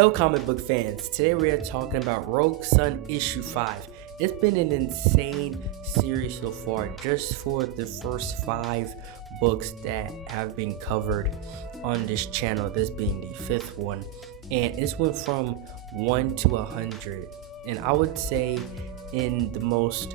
Hello, comic book fans. Today we are talking about Rogue Sun issue 5. It's been an insane series so far, just for the first 5 books that have been covered on this channel, this being the 5th one. And it's went from 1 to 100. And I would say in the most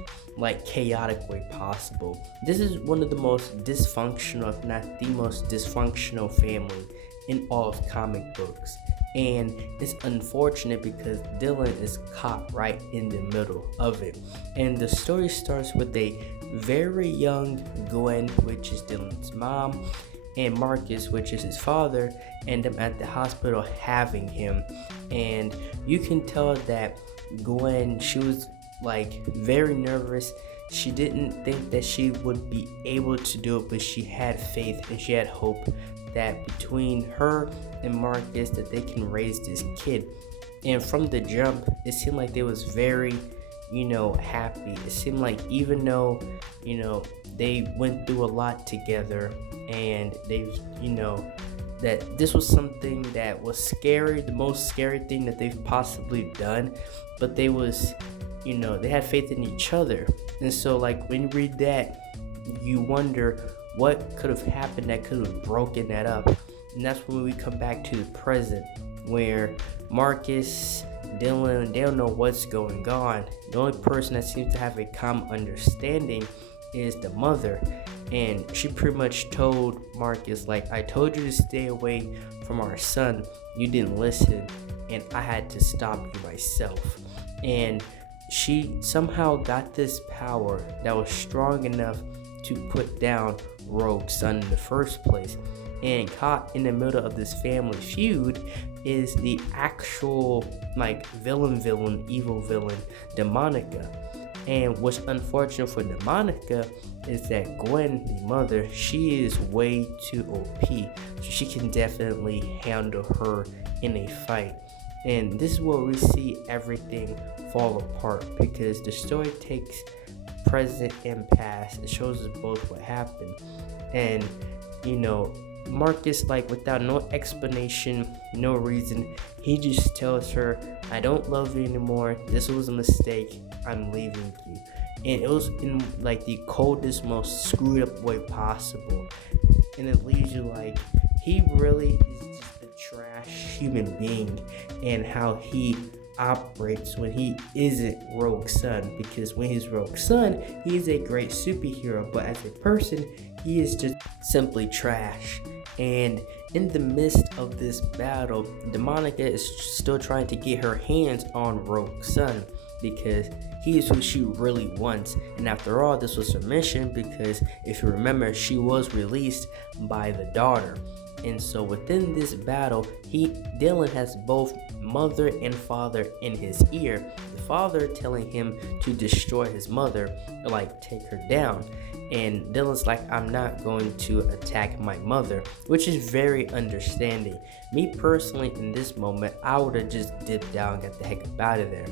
chaotic way possible. This is one of the most dysfunctional, if not the most dysfunctional family in all of comic books. And it's unfortunate because Dylan is caught right in the middle of it. And the story starts with a very young Gwen, which is Dylan's mom, and Marcus, which is his father, and them at the hospital having him. And you can tell that Gwen, she was very nervous. She didn't think that she would be able to do it, but she had faith and she had hope that between her and Marcus that they can raise this kid. And from the jump, it seemed like they was very, happy. It seemed like even though, they went through a lot together and they've, that this was something that was scary, the most scary thing that they've possibly done, but they was, they had faith in each other. And so when you read that, you wonder what could have happened that could have broken that up. And that's when we come back to the present, where Marcus, Dylan, they don't know what's going on. The only person that seems to have a common understanding is the mother. And she pretty much told Marcus, I told you to stay away from our son. You didn't listen, and I had to stop you myself. And she somehow got this power that was strong enough to put down Rogue Sun in the first place. And caught in the middle of this family feud is the actual evil villain, Demonica. And what's unfortunate for Demonica is that Gwen, the mother, she is way too OP, so she can definitely handle her in a fight. And this is where we see everything fall apart, because the story takes present and past. It shows us both what happened. And Marcus, without no explanation, no reason, he just tells her, I don't love you anymore, this was a mistake, I'm leaving you. And it was in the coldest, most screwed up way possible. And it leaves you he really is just a trash human being, and how he operates when he isn't Rogue Sun. Because when he's Rogue Sun, he is a great superhero, but as a person, he is just simply trash. And in the midst of this battle, Demonica is still trying to get her hands on Rogue Sun, because he is who she really wants. And after all, this was her mission, because if you remember, she was released by the daughter. And so within this battle, Dylan has both mother and father in his ear. The father telling him to destroy his mother, take her down. And Dylan's I'm not going to attack my mother, which is very understanding. Me personally, in this moment, I would have just dipped out and got the heck up out of there.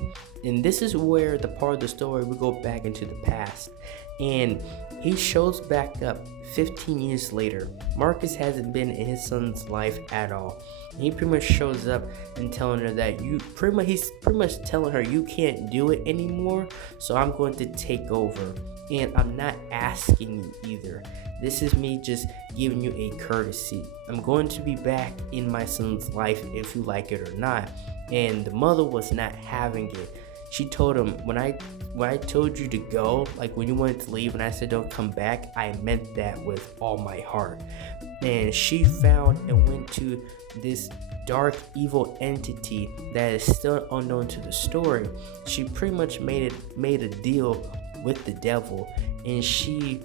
And this is where the part of the story, we go back into the past. And he shows back up 15 years later. Marcus hasn't been in his son's life at all. He pretty much shows up and telling her that he's pretty much telling her, you can't do it anymore, so I'm going to take over. And I'm not asking you either. This is me just giving you a courtesy. I'm going to be back in my son's life if you like it or not. And the mother was not having it. She told him, when I told you to go, when you wanted to leave and I said don't come back, I meant that with all my heart. And she found and went to this dark evil entity that is still unknown to the story. She pretty much made a deal with the devil, and she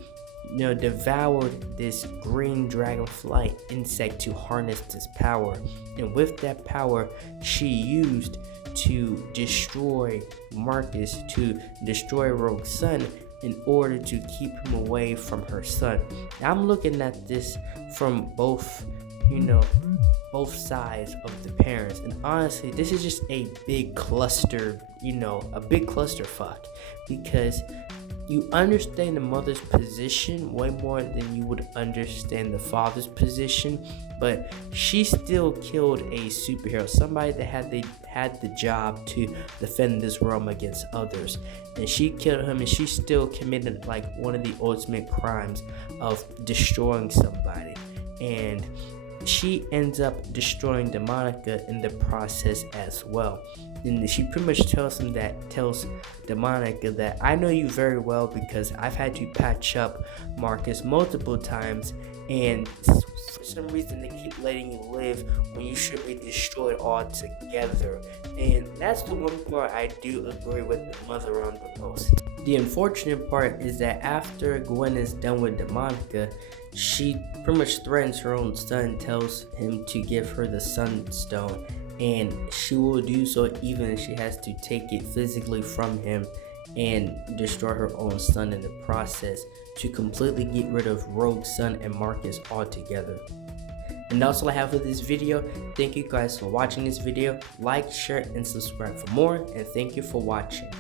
devoured this green dragonfly insect to harness this power. And with that power, she used to destroy Marcus, to destroy Rogue Sun, in order to keep him away from her son. Now I'm looking at this from both sides of the parents, and honestly, this is just a big cluster, a big clusterfuck, because you understand the mother's position way more than you would understand the father's position, but she still killed a superhero, somebody that had the job to defend this realm against others, and she killed him, and she still committed like one of the ultimate crimes of destroying somebody, and she ends up destroying Demonica in the process as well. And she pretty much tells Demonica that I know you very well because I've had to patch up Marcus multiple times, and for some reason they keep letting you live when you should be destroyed altogether. And that's the one part I do agree with the mother on the most. The unfortunate part is that after Gwen is done with Demonica, she pretty much threatens her own son, tells him to give her the Sunstone, and she will do so even if she has to take it physically from him and destroy her own son in the process to completely get rid of Rogue Sun and Marcus altogether. And that's all I have for this video. Thank you guys for watching this video. Like, share, and subscribe for more, and thank you for watching.